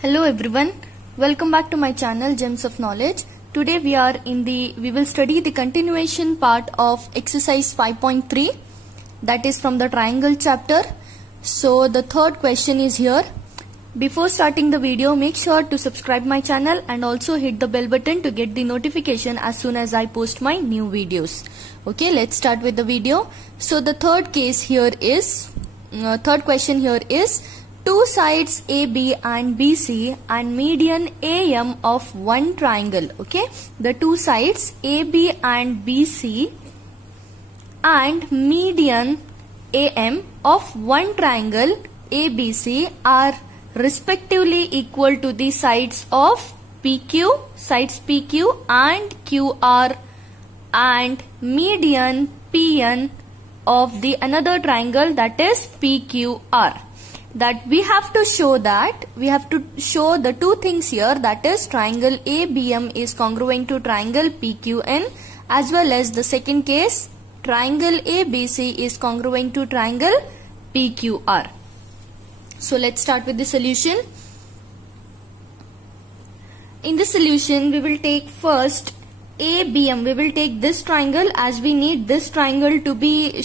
Hello everyone, welcome back to my channel Gems of Knowledge. Today we will study the continuation part of exercise 5.3, that is from the triangle chapter. So the third question is here. Before starting the video, make sure to subscribe my channel and also hit the bell button to get the notification as soon as I post my new videos. Okay, let's start with the video. So the third question here is two sides AB and BC and median AM of one triangle. Okay, the two sides AB and BC and median AM of one triangle ABC are respectively equal to the sides of PQ and QR and median PN of the another triangle, that is PQR. That we have to show the two things here, that is triangle ABM is congruent to triangle PQN, as well as the second case triangle ABC is congruent to triangle PQR. So let's start with the solution. In the solution we will take first ABM. We will take this triangle as we need this triangle to be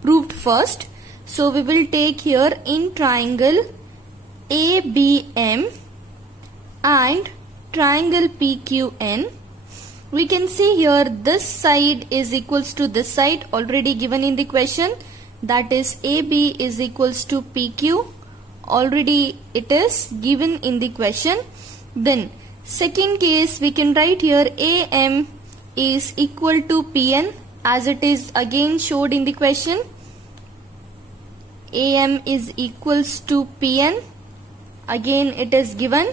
proved first. So we will take here in triangle ABM and triangle PQN. We can see here this side is equals to this side already given in the question, that is AB is equals to PQ, already it is given in the question. Then second case we can write here AM is equal to PN as it is again showed in the question. AM is equals to PN, again it is given.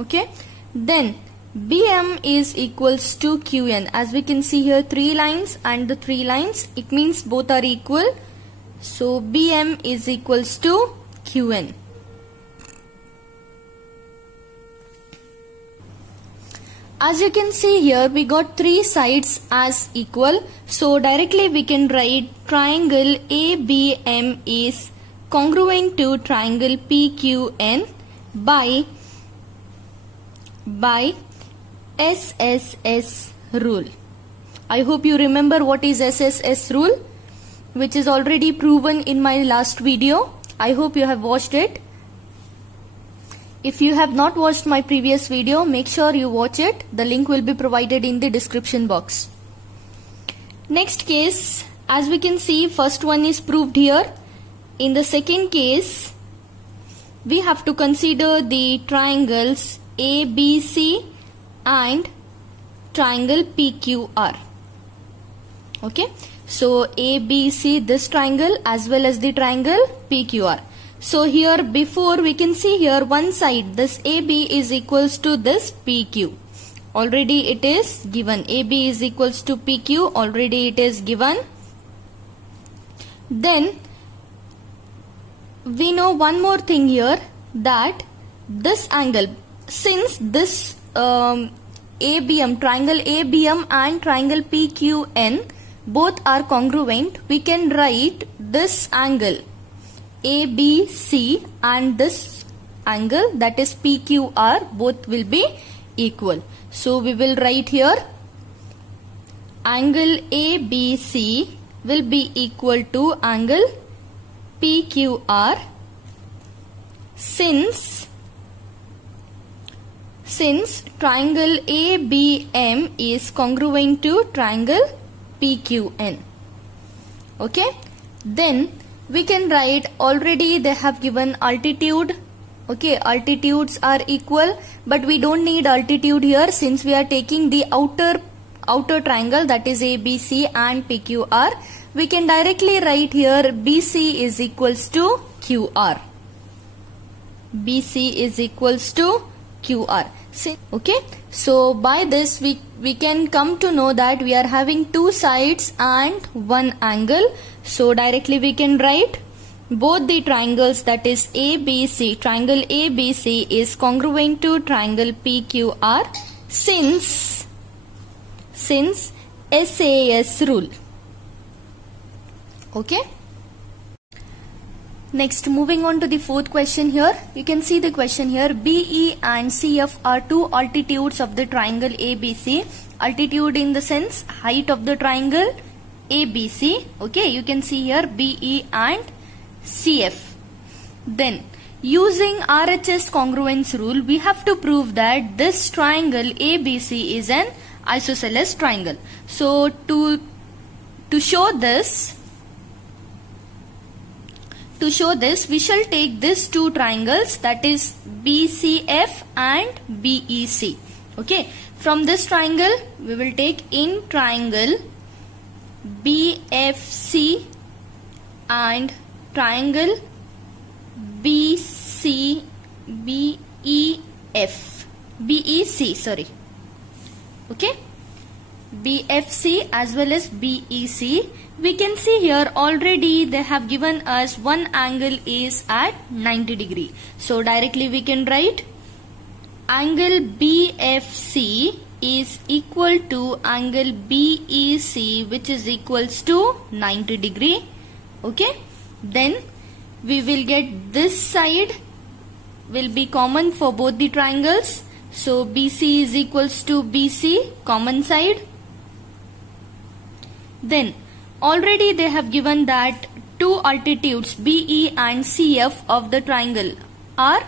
Okay, then BM is equals to QN, as we can see here three lines and the three lines, it means both are equal. So BM is equals to QN. As you can see here, we got three sides as equal. So directly we can write triangle ABM is congruent to triangle PQN by SSS rule. I hope you remember what is SSS rule, which is already proven in my last video. I hope you have watched it. If you have not watched my previous video, make sure you watch it. The link will be provided in the description box. Next case, as we can see, first one is proved here. In the second case, we have to consider the triangles ABC and triangle PQR. Okay, so ABC, this triangle, as well as the triangle PQR. So here before we can see here one side, this AB is equals to this PQ. Already it is given. AB is equals to PQ. Already it is given. Then we know one more thing here, that this angle, since this ABM, triangle ABM and triangle PQN both are congruent, we can write this angle ABC and this angle, that is PQR, both will be equal. So we will write here angle ABC will be equal to angle PQR since triangle ABM is congruent to triangle PQN. Okay, then we can write, already they have given altitude. Okay, altitudes are equal, but we don't need altitude here since we are taking the outer triangle, that is ABC and PQR. We can directly write here BC is equals to QR. BC is equals to QR. Okay, so by this we can come to know that we are having two sides and one angle. So directly we can write both the triangles, that is ABC, triangle ABC is congruent to triangle PQR since SAS rule. Okay. Next, moving on to the fourth question here. You can see the question here. BE and CF are two altitudes of the triangle ABC. Altitude in the sense height of the triangle ABC. Okay, you can see here BE and CF. Then, using RHS congruence rule, we have to prove that this triangle ABC is an isosceles triangle. So, to show this, we shall take these two triangles, that is BCF and BEC. Okay, from this triangle we will take in triangle BFC and triangle BEC, sorry. Okay, BFC as well as BEC. We can see here already they have given us one angle is at 90 degree. So directly we can write angle BFC is equal to angle BEC, which is equals to 90 degree. Okay, then we will get this side will be common for both the triangles. So BC is equals to BC, common side. Then already they have given that two altitudes BE and CF of the triangle are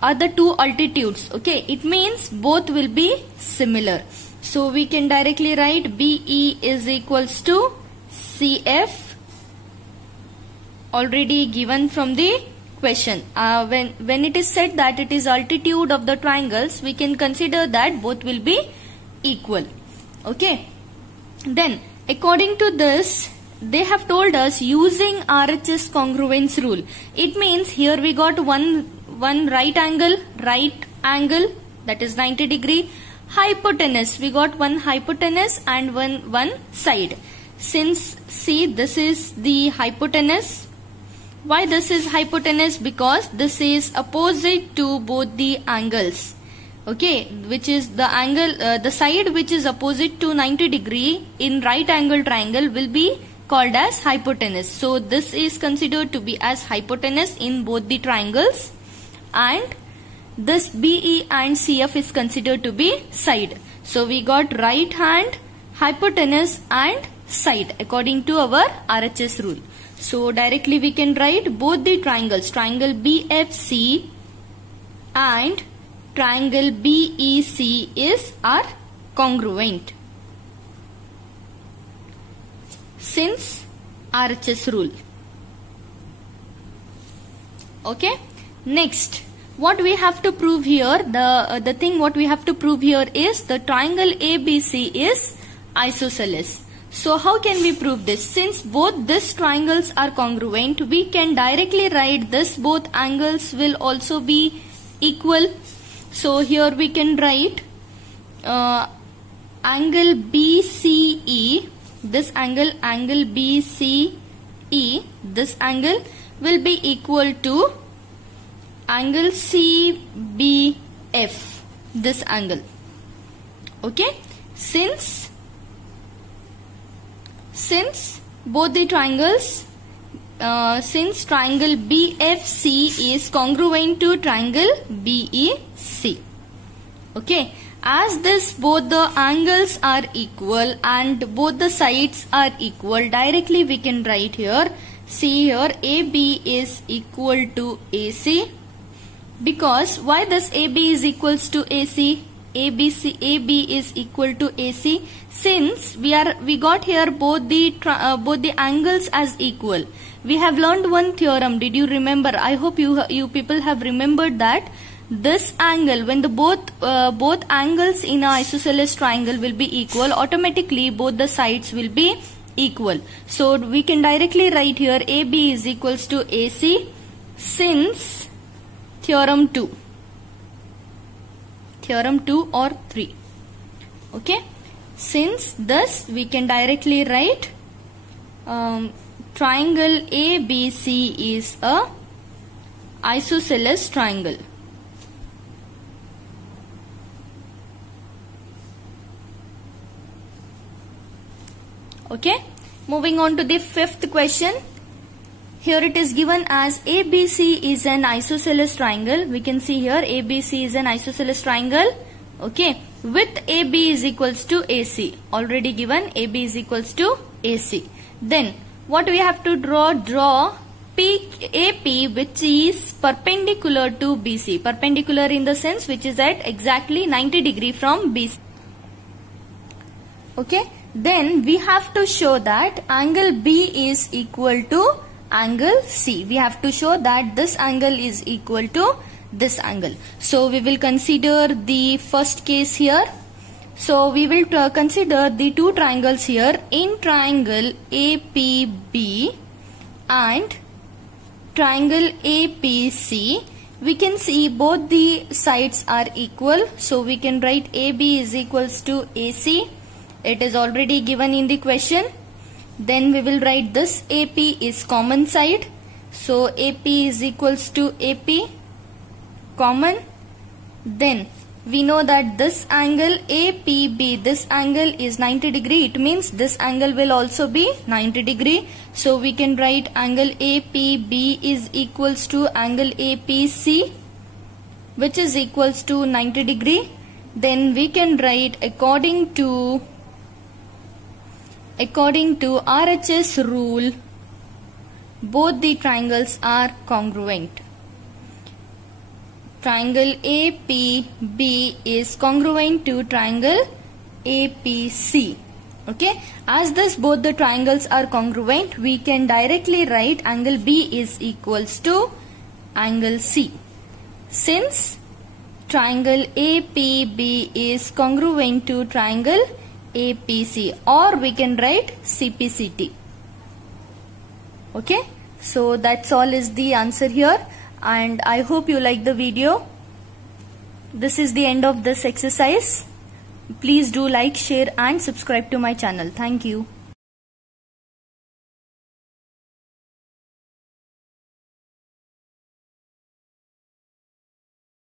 the two altitudes. Okay, it means both will be similar. So we can directly write BE is equals to CF, already given from the question. When it is said that it is altitude of the triangles, we can consider that both will be equal. Okay, then according to this, they have told us using RHS congruence rule. It means here we got one right angle, that is 90 degree. Hypotenuse, we got one hypotenuse and one side. Since see, this is the hypotenuse. Why this is hypotenuse? Because this is opposite to both the angles. Okay, which is the angle, the side which is opposite to 90 degree in right angle triangle will be called as hypotenuse. So this is considered to be as hypotenuse in both the triangles, and this BE and CF is considered to be side. So we got right hand, hypotenuse and side according to our RHS rule. So directly we can write both the triangles, triangle BFC and triangle BEC are congruent since RHS rule. Okay, next what we have to prove here, the thing what we have to prove here is the triangle ABC is isosceles. So how can we prove this? Since both these triangles are congruent, we can directly write this both angles will also be equal. So here we can write angle BCE, this angle BCE, this angle will be equal to angle CBF, this angle. Okay, since both the triangles, since triangle BFC is congruent to triangle BEC. Okay, as this both the angles are equal and both the sides are equal, directly we can write here, see here AB is equal to AC. Because why this AB is equals to AC? AB is equal to AC, since we got here both the angles as equal. We have learned one theorem. Did you remember? I hope you people have remembered that this angle, when the both angles in an isosceles triangle will be equal, automatically both the sides will be equal. So we can directly write here AB is equals to AC since theorem 2 or 3. Okay, since this we can directly write triangle ABC is a isosceles triangle. Okay, moving on to the fifth question. Here it is given as ABC is an isosceles triangle. We can see here ABC is an isosceles triangle. Okay. With AB is equals to AC. Already given AB is equals to AC. Then what we have to draw? Draw AP which is perpendicular to BC. Perpendicular in the sense which is at exactly 90 degree from BC. Okay. Then we have to show that angle B is equal to angle C. We have to show that this angle is equal to this angle. So we will consider the first case here. So we will consider the two triangles here. In triangle APB and triangle APC, we can see both the sides are equal. So we can write AB is equals to AC. It is already given in the question. Then we will write this AP is common side. So AP is equals to AP common. Then we know that this angle APB, this angle is 90 degree. It means this angle will also be 90 degree. So we can write angle APB is equals to angle APC, which is equals to 90 degree. Then we can write according to RHS rule, both the triangles are congruent. Triangle APB is congruent to triangle APC. Okay. As this both the triangles are congruent, we can directly write angle B is equals to angle C. Since triangle APB is congruent to triangle APC, or we can write CPCT. Okay. So that's all is the answer here. And I hope you like the video. This is the end of this exercise. Please do like, share and subscribe to my channel. Thank you.